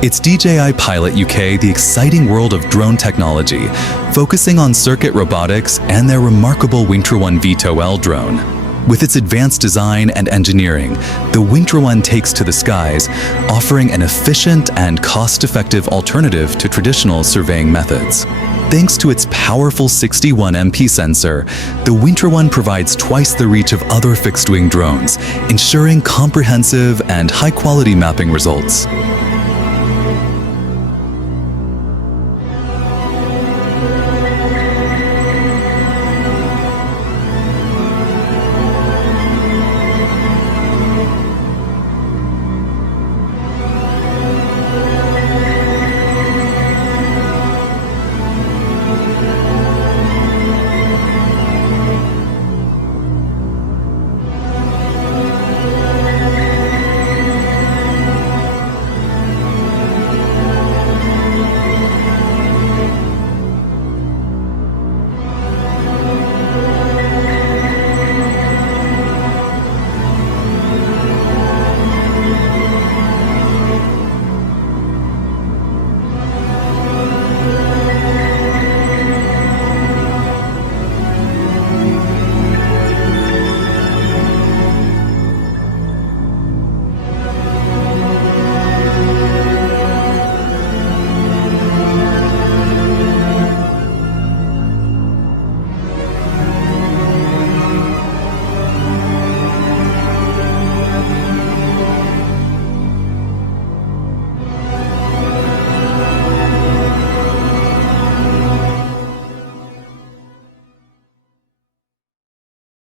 It's DJI Pilot UK, the exciting world of drone technology, focusing on circuit robotics and their remarkable Wingtra One VTOL drone. With its advanced design and engineering, the Wingtra One takes to the skies, offering an efficient and cost-effective alternative to traditional surveying methods. Thanks to its powerful 61 MP sensor, the Wingtra One provides twice the reach of other fixed-wing drones, ensuring comprehensive and high-quality mapping results.